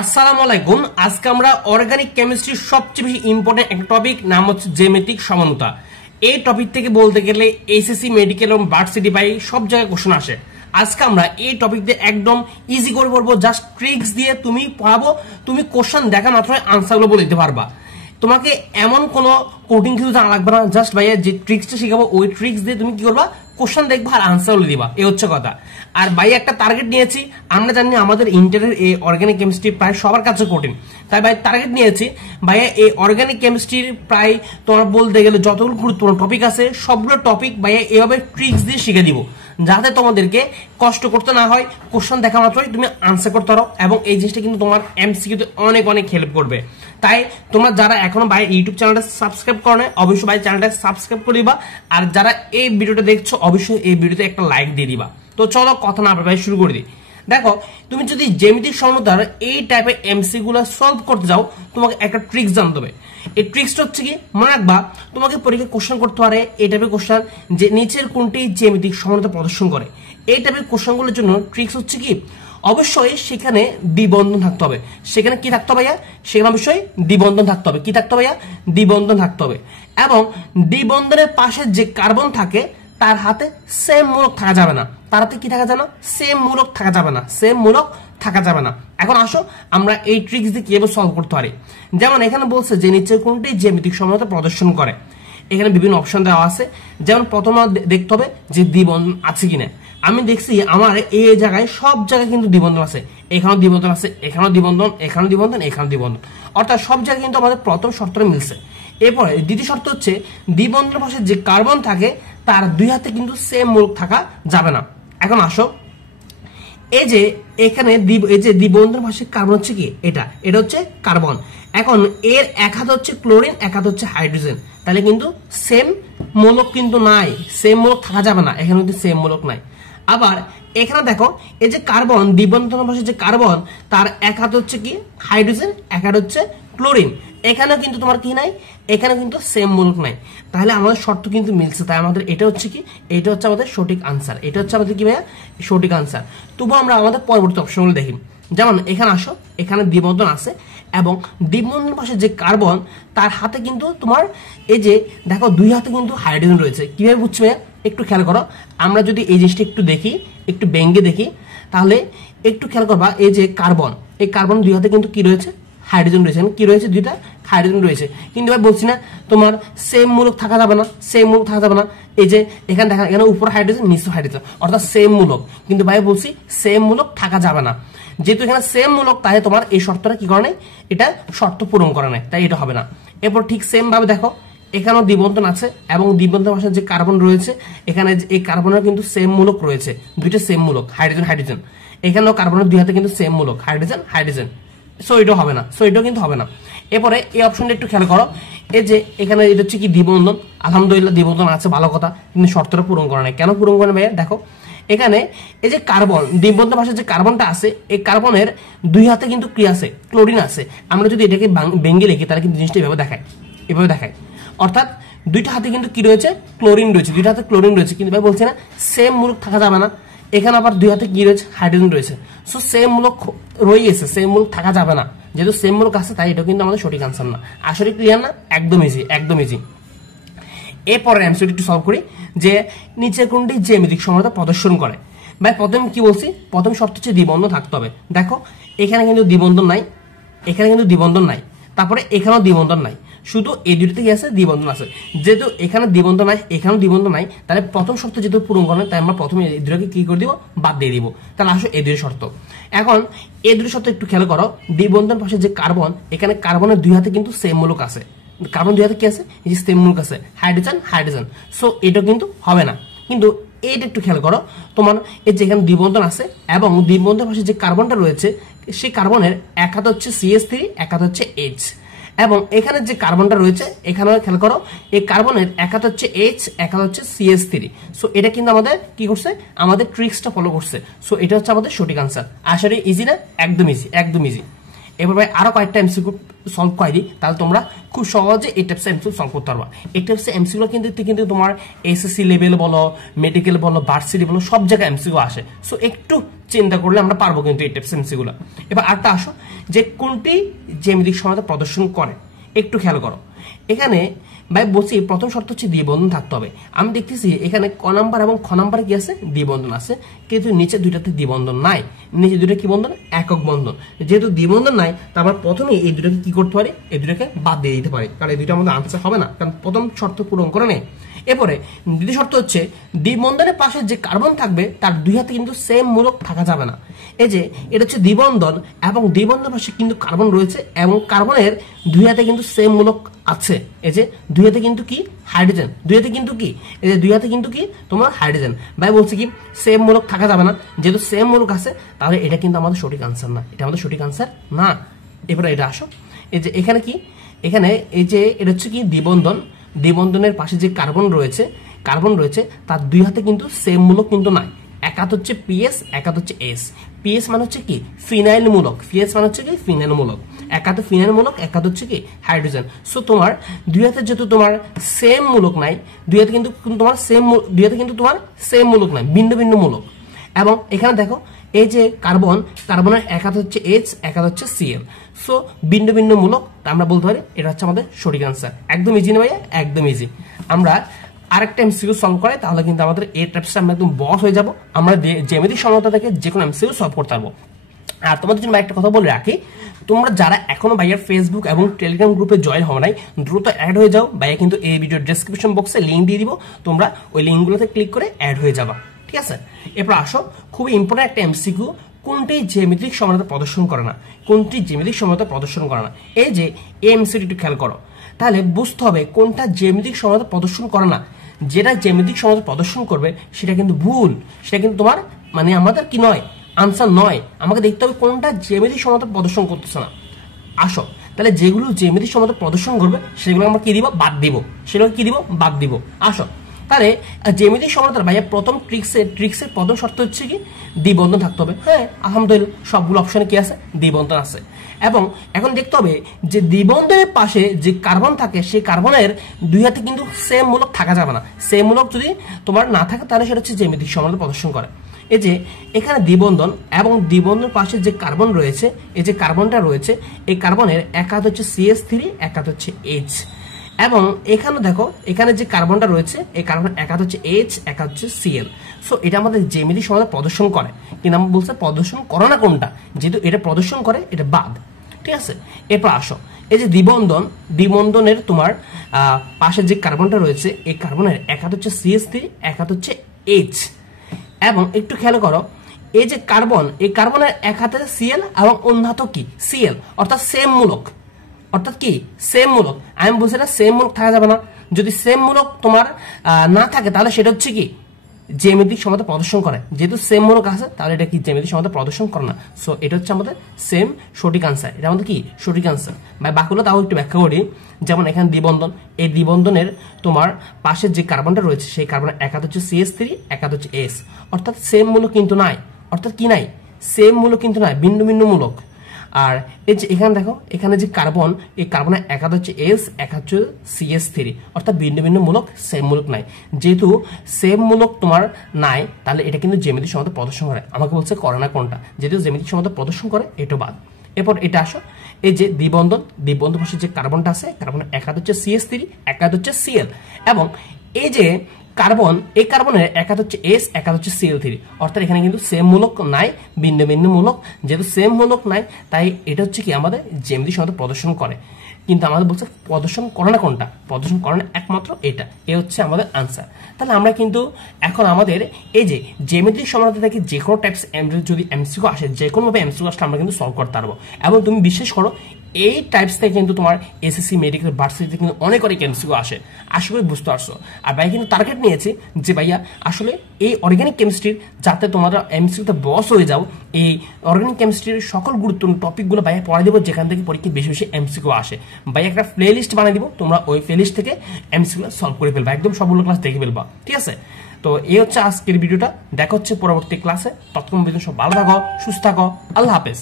আসসালামু আলাইকুম। আজকে আমরা অর্গানিক কেমিস্ট্রির সবচেয়ে বেশি ইম্পর্টেন্ট একটা টপিক, নাম হচ্ছে জ্যামিতিক সমানুতা। এই টপিক থেকে বলতে গেলে এসএসসি, মেডিকেল এবং ভার্সিটি পাই সব জায়গায় কোশ্চেন আসে। আজকে আমরা এই টপিক দিয়ে একদম ইজি করে বলবো, জাস্ট ট্রিক্স দিয়ে তুমি পড়াবো, তুমি কোশ্চেন দেখা মাত্রই আনসারগুলো বলে দিতে পারবা। তোমাকে এমন কোনো কোডিং কিছু জানা লাগবে না, জাস্ট ভাইয়া যে ট্রিক্সটা শিখাবো ওই ট্রিক্স দিয়ে তুমি কি করবা, কোশ্চেন দেখবা আর আনসার বলে দিবা। এই হচ্ছে কথা। আর ভাই একটা টার্গেট নিয়েছি, আমরা জানি আমাদের ইন্টারের এই অর্গানিক কেমিস্ট্রি প্রায় সবার কাছে কঠিন, তাই ভাই টার্গেট নিয়েছি ভাইয়া এই অর্গানিক কেমিস্ট্রির প্রায় তোমার বলতে গেলে যতগুলো গুরুত্বপূর্ণ টপিক আছে সবগুলো টপিক ভাইয়া এভাবে ট্রিক্স দিয়ে শিখে দিব, যাতে তোমাদেরকে কষ্ট করতে না হয়, কোশ্চেন দেখা মাত্রই তুমি আনসার করতে পারো। এবং এই জিনিসটা কিন্তু তোমার এমসিকিউতে অনেক অনেক হেল্প করবে। তাই তোমরা যারা এখনো ভাই ইউটিউব চ্যানেলটা সাবস্ক্রাইব করো না, অবশ্যই ভাই চ্যানেলটা সাবস্ক্রাইব করে দিবা। আর যারা এই ভিডিওটা দেখছো অবশ্যই এই ভিডিওতে একটা লাইক দিয়ে দিবা। তো চলো কথা না ভাই শুরু করে দিই। দেখো, তুমি যদি জ্যামিতিক সমতার এই টাইপের এমসি গুলো সলভ করতে যাও, তোমাকে একটা ট্রিক্স জানতে হবে। এই ট্রিক্সটা হচ্ছে কি, মনে রাখবা, তোমাকে পরীক্ষায় কোশ্চেন করতে পারে এই টাইপের কোশ্চেন যে নিচের কোনটি জ্যামিতিক সমতা প্রদর্শন করে। এই টাইপের কোশ্চেনগুলোর জন্য ট্রিক্স হচ্ছে কি, অবশ্যই সেখানে দ্বিবন্ধন থাকতে হবে। সেখানে কি থাকতে হবে ভাইয়া? সেখানে অবশ্যই দ্বিবন্ধন থাকতে হবে। কি থাকতে হবে ভাইয়া? দ্বিবন্ধন থাকতে হবে। এবং দ্বিবন্ধনের পাশে যে কার্বন থাকে তার হাতে সেম মূলক থাকা যাবে না। তার হাতে কি থাকা যাবে না? সেম মূলক থাকা যাবে না। সেম মূলক থাকা যাবে না। এখন আসো আমরা এই ট্রিক্স দিয়ে কিভাবে সলভ করতে পারি। যেমন এখানে বলছে যে নিচের কোনটি জ্যামিতিক সমতা প্রদর্শন করে। এখানে বিভিন্ন অপশন দেওয়া আছে। যেমন প্রথমে দেখতে হবে যে দ্বিবন্ধন আছে কিনা। আমি দেখছি আমার এই জায়গায় সব জায়গায় কিন্তু দ্বিবন্ধন আছে। এখানেও দ্বিবন্ধন আছে, এখানেও দ্বিবন্ধন, এখানেও দ্বিবন্ধন, এখানেও দ্বিবন্ধন। অর্থাৎ সব জায়গায় কিন্তু আমাদের প্রথম শর্তটা মিলছে। এরপরে দ্বিতীয় শর্ত হচ্ছে দ্বিবন্ধনের পাশে যে কার্বন থাকে তার দুই হাতে কিন্তু সেম মূলক থাকা যাবে না। এখন আসো, এই যে এখানে এই যে দ্বিবন্ধনের পাশে কার্বন হচ্ছে কি, এটা হচ্ছে কার্বন। এখন এর এক হাত হচ্ছে ক্লোরিন, এক হাত হচ্ছে হাইড্রোজেন, তাহলে কিন্তু সেম মূলক কিন্তু নাই, সেম মূলক থাকা যাবে না। এখানে কিন্তু সেম মূলক নাই। আবার এখানে দেখো, এই যে কার্বন দ্বিবন্ধনের পাশে যে কার্বন তার এক হাত হচ্ছে কি হাইড্রোজেন, এক হাত হচ্ছে ক্লোরিন, এখানেও কিন্তু তোমার কি নাই, এখানে কিন্তু সেম মূলক নাই। তাহলে আমাদের শর্ত কিন্তু মিলছে। তাই আমাদের এটা হচ্ছে কি, এটা হচ্ছে আমাদের সঠিক আনসার। এটা হচ্ছে আমাদের কি ভাইয়া? সঠিক আনসার। তবুও আমরা আমাদের পরবর্তী অপশনগুলো দেখি। যেমন এখানে আসো, এখানে দ্বিবন্ধন আছে এবং দ্বিবন্ধনের পাশে যে কার্বন তার হাতে কিন্তু তোমার এই যে দেখো দুই হাতে কিন্তু হাইড্রোজেন রয়েছে। কিভাবে বুঝছো ভাইয়া? একটু খেয়াল করো। আমরা যদি এই জিনিসটা একটু দেখি, একটু ব্যঙ্গে দেখি, তাহলে একটু খেয়াল করবা, এই যে কার্বন, এই কার্বন দুই হাতে কিন্তু কি রয়েছে? হাইড্রোজেন রয়েছে। কি রয়েছে? দুইটা হাইড্রোজেন রয়েছে। কিন্তু ভাই বলছি না তোমার সেম মূলক থাকা যাবে না, সেম মূলক থাকা যাবে না। এই যে এখানে দেখা, এখানে উপর হাইড্রোজেন, নিচে হাইড্রোজেন, অর্থাৎ সেম মূলক। কিন্তু ভাই বলছি সেম মূলক থাকা যাবে না। যেহেতু এখানে সেম মূলক, তাই তোমার এই শর্তটা কি করে নাই, এটা শর্ত পূরণ করে নাই, তাই এটা হবে না। এরপর ঠিক সেম ভাবে দেখো, এখানেও দ্বিবন্ধন আছে এবং দ্বিবন্ধনের পাশে যে কার্বন রয়েছে, এখানে এই কার্বনের কিন্তু সেম মূলক রয়েছে, দুইটা সেম মূলক, হাইড্রোজেন হাইড্রোজেন। এখানেও কার্বনের দুই হাতে কিন্তু সেম মূলক, হাইড্রোজেন হাইড্রোজেন। সো এটাও হবে না, সো এটাও কিন্তু হবে না। এরপরে এই অপশনটা একটু খেয়াল করো, এই যে এখানে এটা হচ্ছে কি দ্বিবন্ধন, আলহামদুলিল্লাহ দ্বিবন্ধন আছে, ভালো কথা, কিন্তু শর্তটা পূরণ করে নাই। কেন পূরণ করে ভাইয়া? দেখো এখানে এই যে কার্বন দ্বিবন্ধনের পাশে যে কার্বনটা আছে, এই কার্বনের দুই হাতে কিন্তু কি আছে? ক্লোরিন আছে। আমরা যদি এটাকে ব্যঙ্গে লিখি তাহলে কিন্তু জিনিসটা এভাবে দেখায়, এভাবে দেখায়। অর্থাৎ দুইটা হাতে কিন্তু কি রয়েছে? ক্লোরিন রয়েছে, দুইটা হাতে ক্লোরিন রয়েছে। কিন্তু ভাই বলছি না সেম মূলক থাকা যাবে না। এখানে আবার দুই হাতে কি রয়েছে? হাইড্রোজেন রয়েছে। সো সেম মূলক রয়ে গেছে, সেম মূলক থাকা যাবে না। যেহেতু সেম মূলক আছে তাই এটা কিন্তু আমাদের সঠিক আনসার না। আসলে ক্লিয়ার না? একদম ইজি, একদম ইজি। এরপরের এমসিকিউ একটু সলভ করি, যে নিচের কোনটি জ্যামিতিক সমতা প্রদর্শন করে। ভাই প্রথম কি বলছি? প্রথম শর্ত হচ্ছে দ্বিবন্ধন থাকতে হবে। দেখো এখানে কিন্তু দ্বিবন্ধন নাই, এখানে কিন্তু দ্বিবন্ধন নাই, তারপরে এখানেও দ্বিবন্ধন নাই, শুধু এই দুটোতে কি আছে? দ্বিবন্ধন আছে। যেহেতু এখানে দ্বিবন্ধন নাই, এখানেও দ্বিবন্ধন নাই, তাহলে প্রথম শর্ত যেহেতু পূরণ করে, তাই আমরা প্রথমে এই দুটোকে কি করে দিব? বাদ দিয়ে দিব। তাহলে আসো এই দুটো শর্ত। এখন এই দুটো শর্ত একটু খেয়াল করো, দ্বিবন্ধন পাশে যে কার্বন, এখানে কার্বনের দুই হাতে কিন্তু সেম মূলক আছে। কার্বন দুই হাতে কি আছে? এই যে সেম মূলক আছে, হাইড্রোজেন হাইড্রোজেন। সো এটা কিন্তু হবে না। কিন্তু এইটা একটু খেয়াল করো, তোমার এই যে এখানে দ্বিবন্ধন আছে এবং দ্বিবন্ধনের পাশে যে কার্বনটা রয়েছে, সেই কার্বনের এক হাত হচ্ছে CH3, এক হাত হচ্ছে H। এবং এখানে যে কার্বনটা রয়েছে, এখানেও খেয়াল করো, এই কার্বনের এক হাত হচ্ছে H, এক হাত হচ্ছে CH3। সো এটা কিন্তু আমাদের কি করছে? আমাদের ট্রিক্সটা ফলো করছে। সো এটা হচ্ছে আমাদের সঠিক আনসার। আসলে ইজি না? একদম ইজি, একদম ইজি। এবার ভাই আরো কয়েকটা এমসিকিউ সলভ করে দিই, তাহলে তোমরা খুব সহজে এই টাইপস এমসিকিউ সলভ করতে পারবা। এই টাইপস এমসিকিউ কিন্তু তোমার এসএসসি লেভেল বলো, মেডিকেল বলো, ভার্সিটি বলো, সব জায়গায় এমসিকিউ আসে। সো একটু চিন্তা করলে আমরা পারবো কিন্তু এই টাইপস এমসিকিউ গুলো। এবার আরেকটা আসো যে কোনটি জ্যামিতিক সমানতা প্রদর্শন করে, একটু খেয়াল করো। এখানে ভাই বলছি প্রথম শর্ত হচ্ছে দ্বিবন্ধন থাকতে হবে। আমি দেখতেছি এখানে ক নাম্বার এবং খ নাম্বারে কি আছে, দ্বিবন্ধন আছে, কিন্তু নিচে দুইটাতে দ্বিবন্ধন নাই। নিচে দুইটা কি বন্ধন, একক বন্ধন। যেহেতু দ্বিবন্ধন নাই তারপর প্রথমে এই দুটাকে কি করতে পারি, এই দুটাকে বাদ দিয়ে দিতে পারি, কারণ এই দুইটার মধ্যে আনসার হবে না, কারণ প্রথম শর্ত পূরণ করে নেই। এরপরে দ্বিতীয় শর্ত হচ্ছে দ্বিবন্ধনের পাশে যে কার্বন থাকবে তার দুই হাতে কিন্তু সেম মূলক থাকা যাবে না। এই যে এটা হচ্ছে দ্বিবন্ধন এবং দ্বিবন্ধনের পাশে কিন্তু কার্বন রয়েছে এবং কার্বনের দুই হাতে কিন্তু সেম মূলক আছে। এই যে দুই হাতে কিন্তু কি হাইড্রোজেন, দুই হাতে কিন্তু কি, এই যে দুই হাতে কিন্তু কি তোমার হাইড্রোজেন। ভাই বলছি কি সেম মূলক থাকা যাবে না, যেহেতু সেম মূলক আছে তাহলে এটা কিন্তু আমাদের সঠিক আনসার না, এটা আমাদের সঠিক আনসার না। এবারে এটা আসো, এই যে এখানে কি, এখানে এই যে এটা হচ্ছে কি দ্বিবন্ধন, দ্বিবন্ধনের পাশে যে কার্বন রয়েছে তার দুই হাতে কিন্তু সেম মূলক কিন্তু নাই। এক হাত হচ্ছে পিএস, এক হাত হচ্ছে এস। পিএস মানে হচ্ছে কি ফিনাইল মূলক, পিএস মানে হচ্ছে কি ফিনাইল মূলক, এক হাতে ফিনাইল মূলক, এক হাত হচ্ছে কি হাইড্রোজেন। সো তোমার দুই হাতে যেহেতু তোমার সেম মূলক নাই, দুই হাতে কিন্তু তোমার সেম মূলক নাই, ভিন্ন ভিন্ন মূলক। এবং এখানে দেখো এই যে কার্বনের এক হাত হচ্ছে এইচ, এক হাত হচ্ছে সিএল। সো ভিন্ন ভিন্ন মূলক, আমরা বলতে পারি এটা হচ্ছে আমাদের সঠিক আনসার। একদম ইজি না ভাইয়া, একদম ইজি। আমরা আরেকটা এমসিকিউ সলভ করে তাহলে কিন্তু আমাদের এই টাইপসটা আমরা একদম বস হয়ে যাব, আমরা জ্যামিতিক সমতা থেকে যে কোনো এমসিকিউ সলভ করতে পারবো। আর তোমাদের জন্য একটা কথা বলে রাখি, তোমরা যারা এখনো ভাইয়ার ফেসবুক এবং টেলিগ্রাম গ্রুপে জয়েন হও নাই, দ্রুত অ্যাড হয়ে যাও। ভাইয়া কিন্তু এই ভিডিওর ডেসক্রিপশন বক্সে লিঙ্ক দিয়ে দিব, তোমরা ওই লিঙ্কগুলোতে ক্লিক করে অ্যাড হয়ে যাবা, ঠিক আছে। এরপর আসো খুবই ইম্পর্টেন্ট একটা এমসিকিউ, কোনটি জ্যামিতিক সমানতা প্রদর্শন করে না, কোনটি জ্যামিতিক সমানতা প্রদর্শন করে না। এই যে এমসিকিউ একটু খেয়াল করো, তাহলে বুঝতে হবে কোনটা জ্যামিতিক সমানতা প্রদর্শন করে না। যেটা জ্যামিতিক সমানতা প্রদর্শন করবে সেটা কিন্তু ভুল, সেটা কিন্তু তোমার মানে আমাদের কি নয়, আনসার নয়। আমাকে দেখতে হবে কোনটা জ্যামিতিক সমানতা প্রদর্শন করতেছে না। আসো তাহলে যেগুলো জ্যামিতিক সমানতা প্রদর্শন করবে সেগুলো আমরা কি দিব, বাদ দিব, সেগুলো কি দিব, বাদ দিব। আসো তাহলে জ্যামিতিক সমানতার ভাইয়া প্রথম ট্রিক্সের প্রথম শর্ত হচ্ছে কি দ্বিবন্ধন থাকতে হবে। হ্যাঁ আলহামদুলিল্লাহ সবগুলো অপশনে কি আছে, দ্বিবন্ধন আছে। এবং এখন দেখতে হবে যে দ্বিবন্ধনের পাশে যে কার্বন থাকে সেই কার্বনের দুই হাতে কিন্তু সেম মূলক থাকা যাবে না। সেম মূলক যদি তোমার না থাকে তাহলে সেটা হচ্ছে জ্যামিতিক সমানতা প্রদর্শন করে। এই যে এখানে দ্বিবন্ধন এবং দ্বিবন্ধনের পাশে যে কার্বন রয়েছে, এই যে কার্বনটা রয়েছে, এই কার্বনের এক হাত হচ্ছে CH3, এক হাত হচ্ছে H। এবং এখানে দেখো এখানে যে কার্বনটা রয়েছে এই কার্বনের এক হাত হচ্ছে H, এক হাত হচ্ছে Cl। সো এটা আমাদের জ্যামিতিক সমানতা প্রদর্শন করে, কিন্তু আমরা বলছি প্রদর্শন করে না কোনটা, যেহেতু এটা প্রদর্শন করে এটা বাদ, ঠিক আছে। এরপর আসো এই যে দ্বিবন্ধনের তোমার পাশে যে কার্বনটা রয়েছে এই কার্বনের এক হাত হচ্ছে CH3, এক হাত হচ্ছে H। এবং একটু খেয়াল করো এই যে কার্বন, এই কার্বনের এক হাতে Cl এবং অন্য হাতে কি Cl, অর্থাৎ সেম মূলক, অর্থাৎ কি সেম মূলক। আমি বলছি না সেম মূলক থাকা যাবে না, যদি সেম মূলক তোমার না থাকে তাহলে সেটা হচ্ছে কি জ্যামিতিক সমানতা প্রদর্শন করে। যেহেতু সেম মূলক আছে তাহলে এটা কি জ্যামিতিক সমানতা প্রদর্শন করে না। সো এটা হচ্ছে আমাদের সেম সঠিক আনসার, এটা আমাদের কি সঠিক আনসার। ভাই বাকিগুলো তাও একটু ব্যাখ্যা করি। যেমন এখানে দ্বিবন্ধন, এই দ্বিবন্ধনের তোমার পাশে যে কার্বনটা রয়েছে সেই কার্বনের এক হাত হচ্ছে CH3, এক হাত হচ্ছে S, অর্থাৎ সেম মূলক কিন্তু নাই, অর্থাৎ কি নাই, সেম মূলক কিন্তু নাই, ভিন্ন ভিন্ন মূলক। আর এই যে এখানে দেখো এখানে যে কার্বন, এই কার্বনের এক হাত হচ্ছে S, এক হাত হচ্ছে CH3, অর্থাৎ ভিন্ন ভিন্ন মূলক, সেম মূলক নাই। যেহেতু সেম মূলক তোমার নাই তাহলে এটা কিন্তু জ্যামিতিক সমানতা প্রদর্শন করে। আমাকে বলছে করে না কোনটা, যেহেতু জ্যামিতিক সমানতা প্রদর্শন করে এটা বাদ। এরপর এটা আসো এই যে দ্বিবন্ধন পাশে যে কার্বনটা আছে কার্বনের এক হাত হচ্ছে CH3, এক হাত হচ্ছে Cl। এবং এই যে কার্বন, এই কার্বনের এক হাত হচ্ছে S, এক হাত হচ্ছে Cl3, অর্থাৎ এখানে কিন্তু সেম মূলক নাই, ভিন্ন ভিন্ন মূলক। যেহেতু সেম মূলক নাই তাই এটা হচ্ছে কি আমাদের জ্যামিতিক সমানতা প্রদর্শন করে, কিন্তু আমাদের বলছে প্রদর্শন করে না কোনটা, প্রদর্শন করে না একমাত্র এটা। এ হচ্ছে আমাদের আনসার। তাহলে আমরা কিন্তু এখন আমাদের এই যে জ্যামিতিক সমানতা থেকে যে কোনো টাইপস যদি এমসিকিউ আসে, যে কোনোভাবে এমসিকিউ আসলে আমরা কিন্তু সলভ করতে পারবো। এবং তুমি বিশ্বাস করো এই টাইপস থেকে কিন্তু তোমার এসএসসি মেডিকেল ভার্সিটিতে কিন্তু অনেক এমসিকিউ আসে। আশা করি বুঝতে পারছো। আর ভাই কিন্তু টার্গেট নিয়েছে যে ভাইয়া আসলে এই অর্গানিক কেমিস্ট্রির যাতে তোমরা এমসিকিউতে বস হয়ে যাও, এই অর্গানিক কেমিস্ট্রির সকল গুরুত্বপূর্ণ টপিকগুলো ভাইয়া পড়াই দেবো, যেখান থেকে পরীক্ষায় বেশি বেশি এমসিকিউ আসে। ভাই একটা প্লে লিস্ট বানিয়ে দিব, তোমরা ওই প্লে লিস্ট থেকে এমসিকিউ সলভ করে ফেলবা, একদম সবগুলো ক্লাস দেখে ফেলবা, ঠিক আছে। তো এই হচ্ছে আজকের ভিডিওটা, দেখা হচ্ছে পরবর্তী ক্লাসে। ততক্ষণ পর্যন্ত সব ভালো থাকো, সুস্থ থাকো, আল্লাহ হাফেজ।